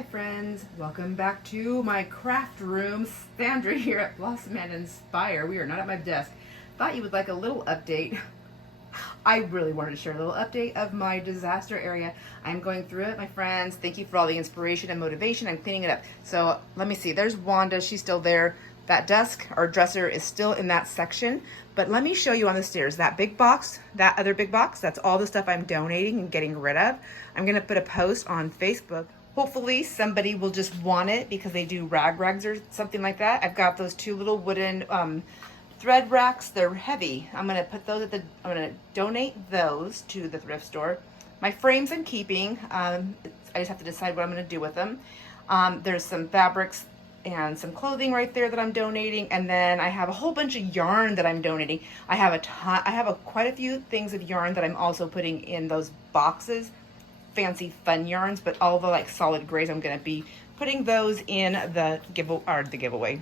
Hi friends, welcome back to my craft room. Sandra here at Blossom and Inspire. We are not at my desk. Thought you would like a little update. I really wanted to share a little update of my disaster area. I'm going through it, my friends. Thank you for all the inspiration and motivation. I'm cleaning it up. So let me see, there's Wanda, she's still there. That desk or dresser is still in that section, but let me show you on the stairs. That big box, that other big box, that's all the stuff I'm donating and getting rid of. I'm gonna put a post on Facebook. Hopefully somebody will just want it because they do rags or something like that. I've got those two little wooden thread racks. They're heavy. I'm gonna put those I'm gonna donate those to the thrift store. My frames I'm keeping. I just have to decide what I'm gonna do with them. There's some fabrics and some clothing right there that I'm donating, and then I have a whole bunch of yarn that I'm donating. I have quite a few things of yarn that I'm also putting in those boxes. Fancy fun yarns, but all the like solid grays, I'm gonna be putting those in the giveaway,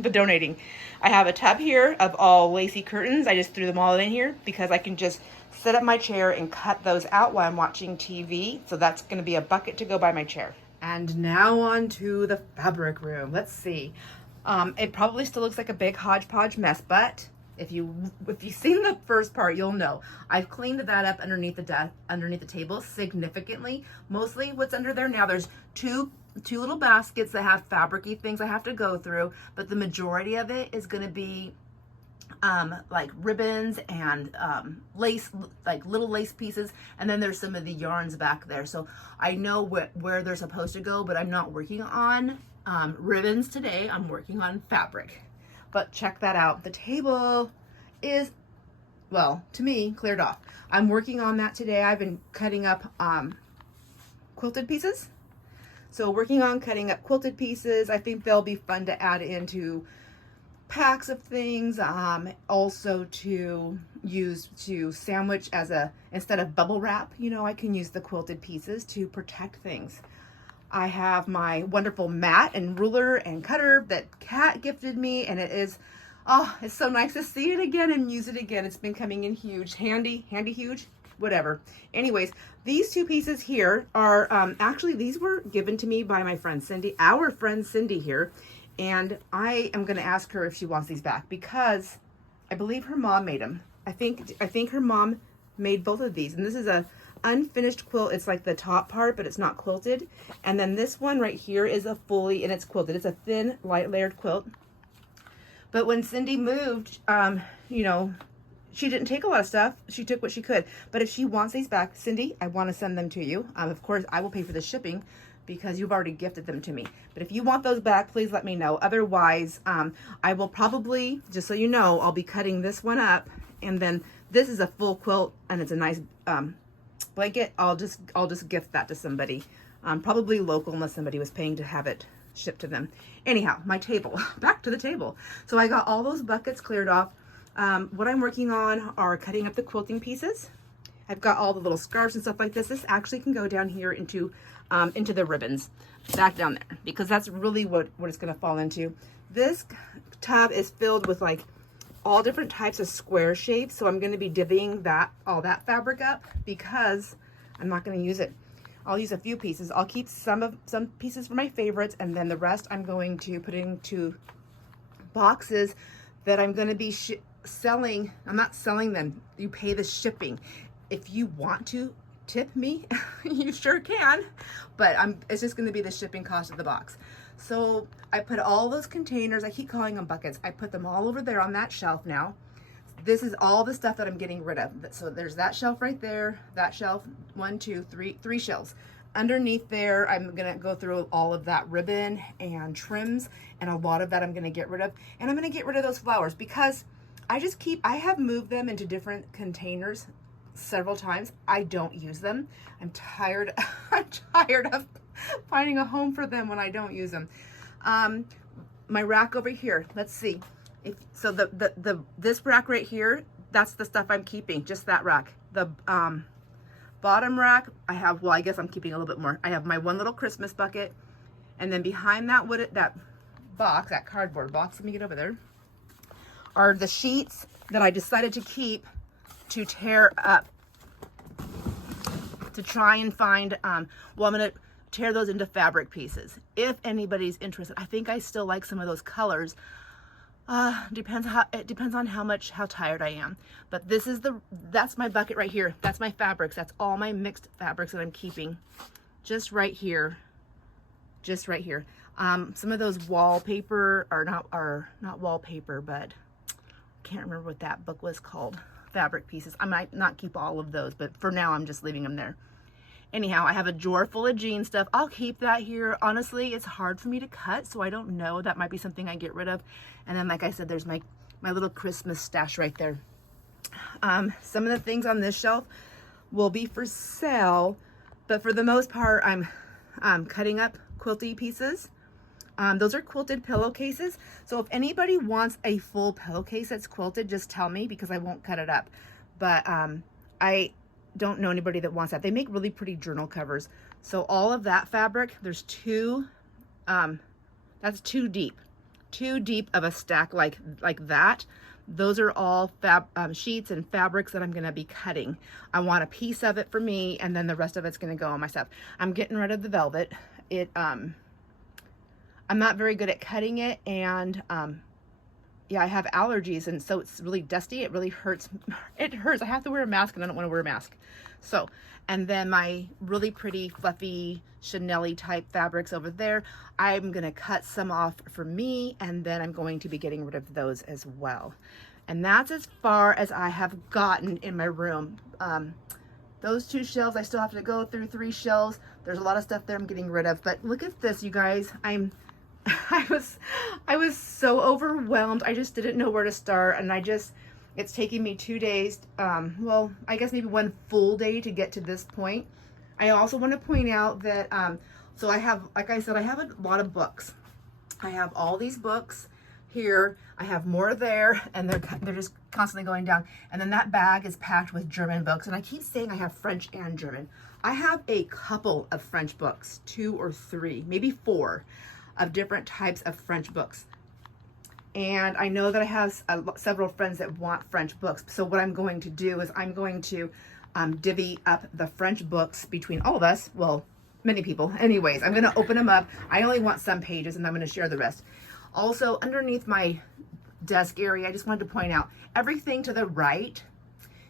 the donating. I have a tub here of all lacy curtains. I just threw them all in here because I can just set up my chair and cut those out while I'm watching TV. So that's gonna be a bucket to go by my chair. And now on to the fabric room. Let's see. It probably still looks like a big hodgepodge mess, but if you've seen the first part, you'll know I've cleaned that up underneath the table significantly. Mostly what's under there now, there's two little baskets that have fabric-y things I have to go through, but the majority of it is going to be like ribbons and lace, like little lace pieces, and then there's some of the yarns back there. So I know where they're supposed to go, but I'm not working on ribbons today. I'm working on fabric. But check that out. The table is, well, to me, cleared off. I'm working on that today. I've been cutting up quilted pieces. So working on cutting up quilted pieces. I think they'll be fun to add into packs of things. Also to use to sandwich instead of bubble wrap, you know, I can use the quilted pieces to protect things. I have my wonderful mat and ruler and cutter that Kat gifted me, and it is, oh, it's so nice to see it again and use it again. It's been coming in huge, handy huge, whatever. Anyways, these two pieces here are, actually these were given to me by my friend Cindy, our friend Cindy here, and I am going to ask her if she wants these back because I believe her mom made them. I think her mom made both of these, and this is a unfinished quilt. It's like the top part, but it's not quilted. And then this one right here is a fully, and it's quilted. It's a thin, light layered quilt. But when Cindy moved, you know, she didn't take a lot of stuff. She took what she could. But if she wants these back, Cindy, I want to send them to you. Of course, I will pay for the shipping because you've already gifted them to me. But if you want those back, please let me know. Otherwise, I will probably, just so you know, I'll be cutting this one up, and then this is a full quilt, and it's a nice blanket. I'll just gift that to somebody, probably local, unless somebody was paying to have it shipped to them. Anyhow, my table, back to the table. So I got all those buckets cleared off. What I'm working on are cutting up the quilting pieces. I've got all the little scarves and stuff like this. This actually can go down here into the ribbons, back down there, because that's really what it's going to fall into. This tub is filled with like all different types of square shapes, so I'm going to be divvying all that fabric up because I'm not going to use it. I'll use a few pieces. I'll keep some pieces for my favorites, and then the rest I'm going to put into boxes that I'm going to be selling. I'm not selling them. You pay the shipping. If you want to tip me, you sure can, but it's just going to be the shipping cost of the box. So I put all those containers, I keep calling them buckets, I put them all over there on that shelf now. This is all the stuff that I'm getting rid of. So there's that shelf right there, that shelf, 1, 2, 3, 3 shelves. Underneath there, I'm gonna go through all of that ribbon and trims, and a lot of that I'm gonna get rid of. And I'm gonna get rid of those flowers because I have moved them into different containers several times. I don't use them. I'm tired of finding a home for them when I don't use them. My rack over here, let's see. This rack right here, that's the stuff I'm keeping, just that rack. The bottom rack, I guess I'm keeping a little bit more. I have my one little Christmas bucket, and then behind that that cardboard box, let me get over there, are the sheets that I decided to keep to tear up, to try and find, well, I'm gonna tear those into fabric pieces if anybody's interested. I think I still like some of those colors. It depends on how tired I am. But that's my bucket right here. That's my fabrics. That's all my mixed fabrics that I'm keeping just right here. Just right here. Some of those wallpaper are not wallpaper, but I can't remember what that book was called. Fabric pieces. I might not keep all of those, but for now I'm just leaving them there. Anyhow, I have a drawer full of jean stuff. I'll keep that here. Honestly, it's hard for me to cut, so I don't know. That might be something I get rid of. And then, like I said, there's my little Christmas stash right there. Some of the things on this shelf will be for sale, but for the most part, I'm cutting up quilty pieces. Those are quilted pillowcases. So if anybody wants a full pillowcase that's quilted, just tell me because I won't cut it up. But I don't know anybody that wants that. They make really pretty journal covers. So all of that fabric, there's that's too deep of a stack like that. Those are all sheets and fabrics that I'm going to be cutting. I want a piece of it for me, and then the rest of it's going to go on my stuff. I'm getting rid of the velvet. I'm not very good at cutting it, and yeah, I have allergies, and so it's really dusty. It really hurts. It hurts. I have to wear a mask, and I don't want to wear a mask. So, and then my really pretty, fluffy, Chanel-y type fabrics over there, I'm going to cut some off for me, and then I'm going to be getting rid of those as well. And that's as far as I have gotten in my room. Those 2 shelves, I still have to go through 3 shelves. There's a lot of stuff there I'm getting rid of, but look at this, you guys. I was so overwhelmed. I just didn't know where to start, and it's taking me 2 days, well, I guess maybe 1 full day to get to this point. I also want to point out that, so I have, like I said, I have a lot of books. I have all these books here. I have more there, and they're just constantly going down. And then that bag is packed with German books, and I keep saying I have French and German. I have a couple of French books, 2 or 3, maybe 4. Of different types of French books. And I know that I have several friends that want French books. So what I'm going to do is I'm going to divvy up the French books between all of us. Well, many people. Anyways, I'm going to open them up. I only want some pages, and I'm going to share the rest. Also, underneath my desk area, I just wanted to point out everything to the right.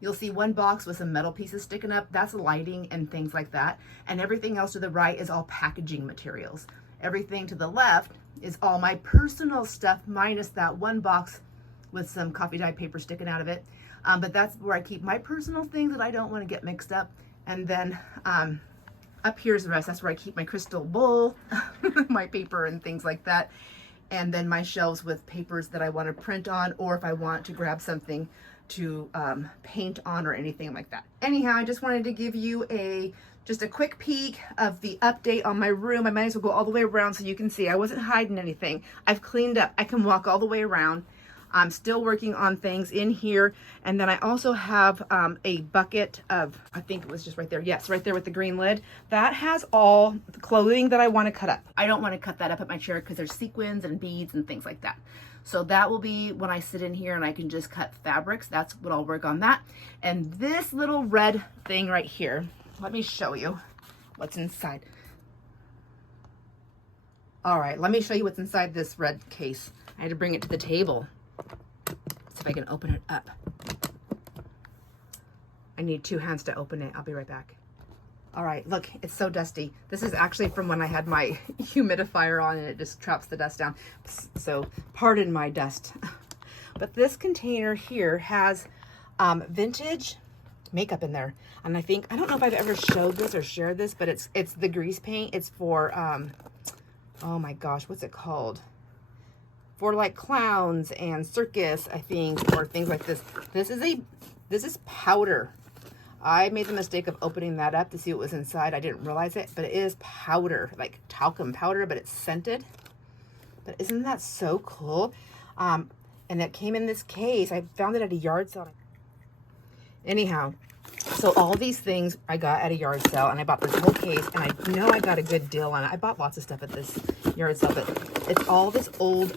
You'll see 1 box with some metal pieces sticking up. That's lighting and things like that. And everything else to the right is all packaging materials. Everything to the left is all my personal stuff, minus that 1 box with some coffee dye paper sticking out of it. But that's where I keep my personal things that I don't want to get mixed up. And then up here's the rest. That's where I keep my crystal bowl, my paper and things like that. And then my shelves with papers that I want to print on, or if I want to grab something to paint on or anything like that. Anyhow, I just wanted to give you just a quick peek of the update on my room. I might as well go all the way around so you can see. I wasn't hiding anything. I've cleaned up. I can walk all the way around. I'm still working on things in here. And then I also have a bucket of, I think it was just right there. Yes, right there with the green lid. That has all the clothing that I want to cut up. I don't want to cut that up at my chair because there's sequins and beads and things like that. So that will be when I sit in here and I can just cut fabrics. That's what I'll work on that. And this little red thing right here, let me show you what's inside. All right, let me show you what's inside this red case. I had to bring it to the table. See if I can open it up. I need 2 hands to open it. I'll be right back. All right, look, it's so dusty. This is actually from when I had my humidifier on and it just traps the dust down. So pardon my dust. But this container here has vintage makeup in there. And I don't know if I've ever showed this or shared this, but it's the grease paint. It's for, oh my gosh, what's it called? For like clowns and circus, I think, or things like this. This is powder. I made the mistake of opening that up to see what was inside. I didn't realize it, but it is powder, like talcum powder, but it's scented. But isn't that so cool? And it came in this case. I found it at a yard sale. Anyhow, so all these things I got at a yard sale, and I bought this whole case, and I know I got a good deal on it. I bought lots of stuff at this yard sale, but it's all this old,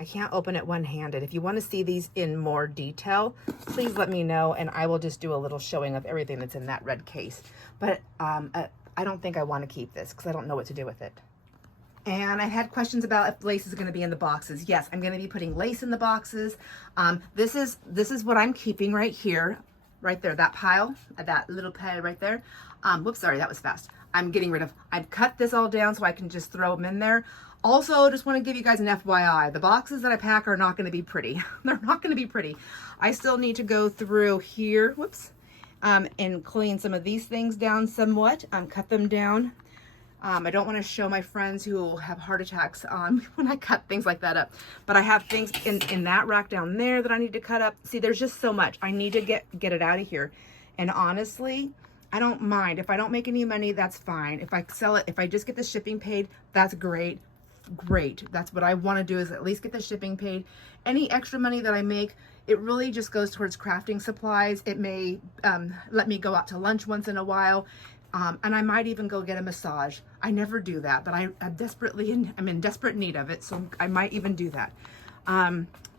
I can't open it one-handed. If you want to see these in more detail, please let me know, and I will just do a little showing of everything that's in that red case. But I I don't think I want to keep this because I don't know what to do with it. And I had questions about if lace is going to be in the boxes. Yes, I'm going to be putting lace in the boxes. This is what I'm keeping right here, right there, that pile, that little pile right there. Whoops, sorry, that was fast. I'm getting rid of, I've cut this all down so I can just throw them in there. Also, just want to give you guys an FYI. The boxes that I pack are not going to be pretty. They're not going to be pretty. I still need to go through here, whoops, and clean some of these things down somewhat. Cut them down. I don't want to show my friends who will have heart attacks when I cut things like that up. But I have things in that rack down there that I need to cut up. See, there's just so much. I need to get it out of here. And honestly, I don't mind. If I don't make any money, that's fine. If I sell it, if I just get the shipping paid, that's great. Great. That's what I want to do, is at least get the shipping paid. Any extra money that I make, it really just goes towards crafting supplies. It may let me go out to lunch once in a while. And I might even go get a massage. I never do that, but I'm in desperate need of it, so I might even do that.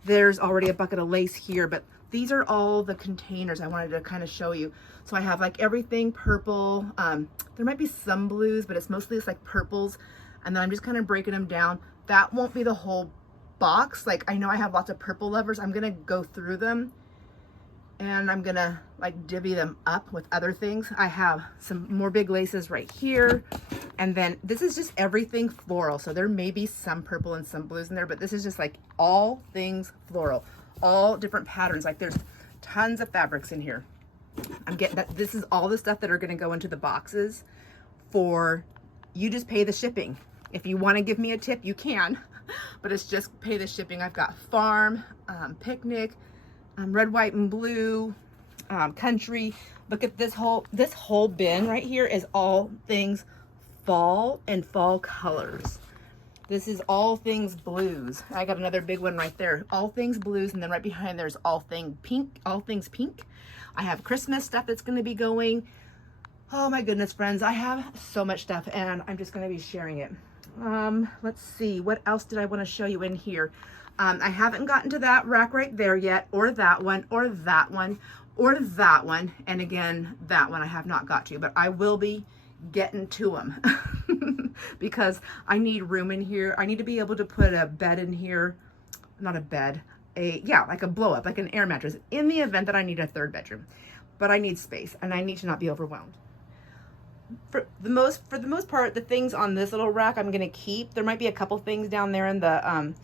There's already a bucket of lace here, but these are all the containers I wanted to kind of show you. So I have like everything purple. There might be some blues, but it's mostly like purples. And then I'm just kind of breaking them down. That won't be the whole box. Like, I know I have lots of purple lovers. I'm gonna go through them and I'm gonna like divvy them up with other things. I have some more big laces right here. And then this is just everything floral. So there may be some purple and some blues in there, but this is just like all things floral, all different patterns. Like there's tons of fabrics in here. I'm getting that. This is all the stuff that are gonna go into the boxes for, you just pay the shipping. If you want to give me a tip, you can, but it's just pay the shipping. I've got farm, picnic, red, white, and blue, country. Look at this whole bin right here is all things fall and fall colors. This is all things blues. I got another big one right there. All things blues, and then right behind there's all things pink. I have Christmas stuff that's going to be going. Oh my goodness, friends, I have so much stuff and I'm just going to be sharing it. Let's see, what else did I want to show you in here? I haven't gotten to that rack right there yet, or that one, or that one, or that one. And again, that one I have not got to, but I will be getting to them because I need room in here. I need to be able to put a bed in here, not a bed, like a blow up, like an air mattress in the event that I need a third bedroom, but I need space and I need to not be overwhelmed. For the most part, the things on this little rack I'm gonna keep. There might be a couple things down there in the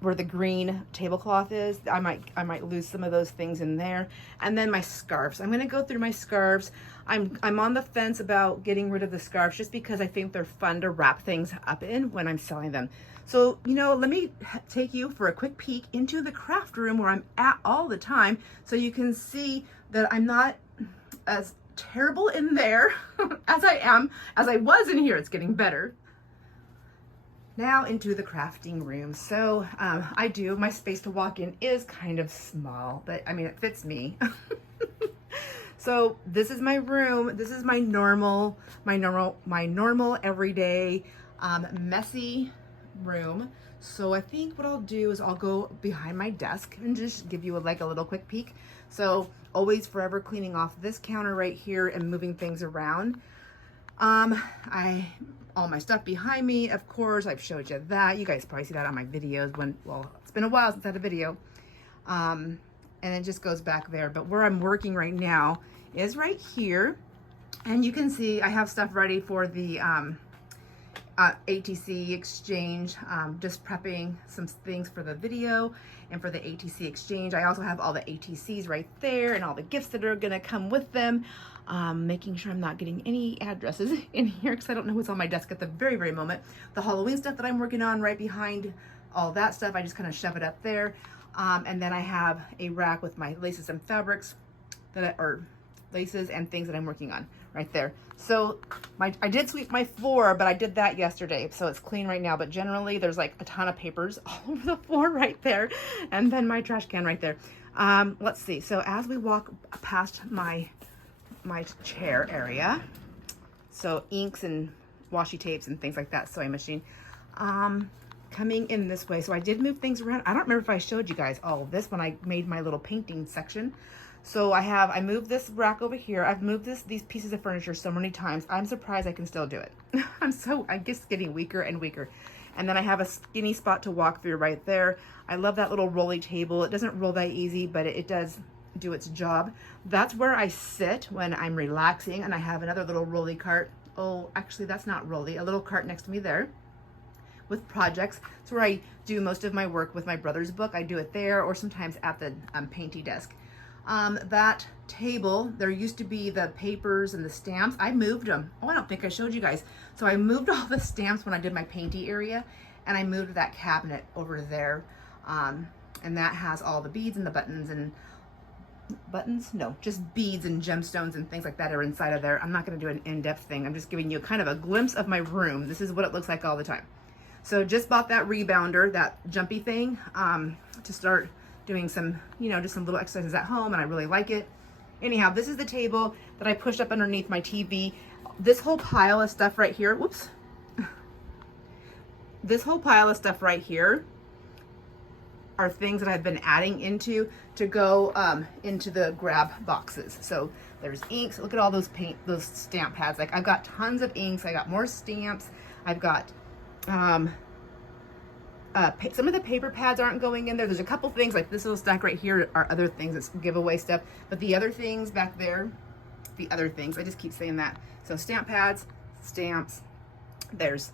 where the green tablecloth is. I might lose some of those things in there. And then my scarves. I'm gonna go through my scarves. I'm on the fence about getting rid of the scarves just because I think they're fun to wrap things up in when I'm selling them. So, you know, let me take you for a quick peek into the craft room where I'm at all the time so you can see that I'm not as terrible in there as I was in here. It's getting better. Now into the crafting room. So my space to walk in is kind of small, but I mean, it fits me. So this is my room. This is my normal everyday messy room. So I think what I'll do is I'll go behind my desk and just give you a little quick peek. So always forever cleaning off this counter right here and moving things around. All my stuff behind me, of course, I've showed you that. You guys probably see that on my videos well, it's been a while since I had a video. And it just goes back there. But where I'm working right now is right here. And you can see I have stuff ready for the ATC exchange, just prepping some things for the video and for the ATC exchange. I also have all the ATCs right there and all the gifts that are gonna come with them. Making sure I'm not getting any addresses in here because I don't know what's on my desk at the very, very moment. The Halloween stuff that I'm working on right behind all that stuff, I just kind of shove it up there. And then I have a rack with my laces and fabrics or laces and things that I'm working on right there. So I did sweep my floor, but I did that yesterday, so it's clean right now. But generally there's like a ton of papers all over the floor right there, and then my trash can right there. Let's see. So as we walk past my chair area, so inks and washi tapes and things like that, sewing machine, coming in this way. So I did move things around. I don't remember if I showed you guys all of this when I made my little painting section. So I moved this rack over here. I've moved these pieces of furniture so many times. I'm surprised I can still do it. I guess getting weaker and weaker. And then I have a skinny spot to walk through right there. I love that little rolly table. It doesn't roll that easy, but it does do its job. That's where I sit when I'm relaxing, and I have another little rolly cart. Oh, actually that's not rolly, a little cart next to me there with projects. It's where I do most of my work with my brother's book. I do it there, or sometimes at the painty desk. That table, there used to be the papers and the stamps. I moved them. Oh, I don't think I showed you guys. So I moved all the stamps when I did my painty area, and I moved that cabinet over there. And that has all the beads and the buttons? No, just beads and gemstones and things like that are inside of there. I'm not going to do an in-depth thing. I'm just giving you kind of a glimpse of my room. This is what it looks like all the time. So just bought that rebounder, that jumpy thing, to start doing some, just some little exercises at home, and I really like it. Anyhow, this is the table that I pushed up underneath my TV. This whole pile of stuff right here, whoops. This whole pile of stuff right here are things that I've been adding into to go into the grab boxes. So there's inks. Look at all those stamp pads. Like, I've got tons of inks. I got more stamps. I've got some of the paper pads aren't going in there. There's a couple things, like this little stack right here are other things. That's giveaway stuff. But the other things back there, I just keep saying that. So stamp pads, stamps, there's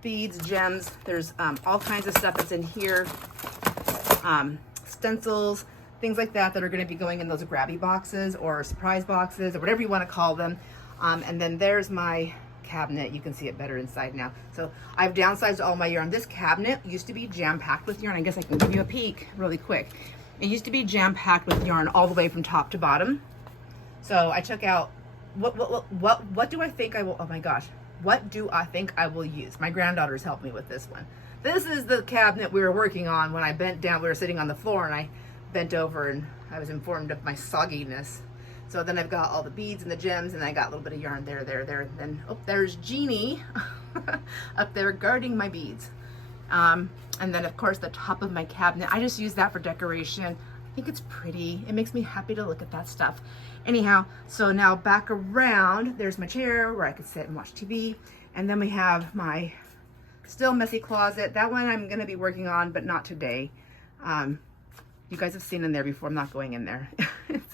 beads, gems, there's all kinds of stuff that's in here. Stencils, things like that are going to be going in those grabby boxes or surprise boxes or whatever you want to call them. And then there's my cabinet. You can see it better inside now. So I've downsized all my yarn. This cabinet used to be jam-packed with yarn. I guess I can give you a peek really quick. It used to be jam-packed with yarn all the way from top to bottom. So I took out what do I think I will, oh my gosh, what do I think I will use? My granddaughters helped me with this one. This is the cabinet we were working on when I bent down. We were sitting on the floor and I bent over and I was informed of my sogginess. So then I've got all the beads and the gems, and I got a little bit of yarn there. Then, oh, there's Jeannie up there guarding my beads. And then of course the top of my cabinet, I just use that for decoration. I think it's pretty. It makes me happy to look at that stuff. Anyhow, so now back around, there's my chair where I could sit and watch TV. And then we have my still messy closet. That one I'm gonna be working on, but not today. You guys have seen in there before. I'm not going in there.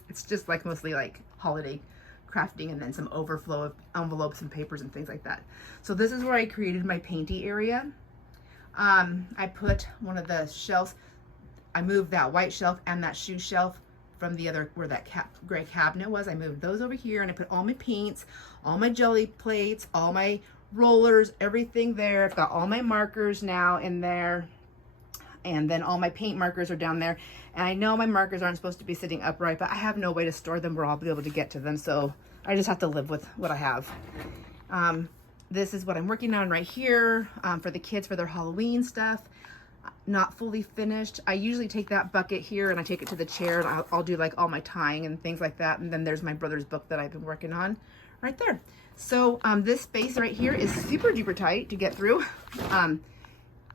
It's just like mostly like holiday crafting and then some overflow of envelopes and papers and things like that. So this is where I created my painty area. I put one of the shelves, I moved that white shelf and that shoe shelf from the other, where that gray cabinet was. I moved those over here and I put all my paints, all my jelly plates, all my rollers, everything there. I've got all my markers now in there. And then all my paint markers are down there. And I know my markers aren't supposed to be sitting upright, but I have no way to store them where I'll be able to get to them. So I just have to live with what I have. This is what I'm working on right here for the kids for their Halloween stuff. Not fully finished. I usually take that bucket here and I take it to the chair and I'll do like all my tying and things like that. And then there's my brother's book that I've been working on right there. So this space right here is super duper tight to get through.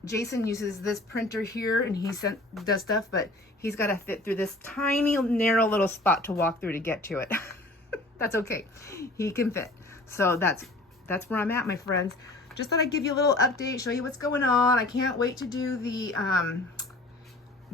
Jason uses this printer here and he does stuff, but he's got to fit through this tiny narrow little spot to walk through to get to it. That's okay. He can fit. So that's where I'm at, my friends. Just thought I'd give you a little update, show you what's going on. I can't wait to do the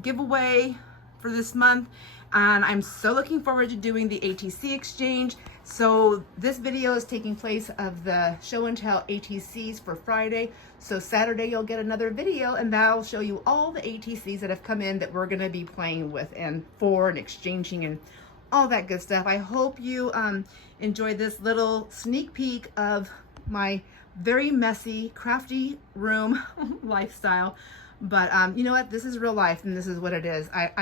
giveaway for this month. And I'm so looking forward to doing the ATC exchange. So this video is taking place of the show and tell ATCs for Friday. So Saturday you'll get another video and that'll show you all the ATCs that have come in that we're going to be playing with and for and exchanging and all that good stuff. I hope you enjoyed this little sneak peek of my very messy, crafty room lifestyle. But you know what? This is real life and this is what it is. I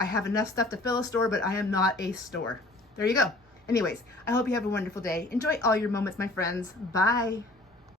have enough stuff to fill a store, but I am not a store. There you go. Anyways, I hope you have a wonderful day. Enjoy all your moments, my friends. Bye.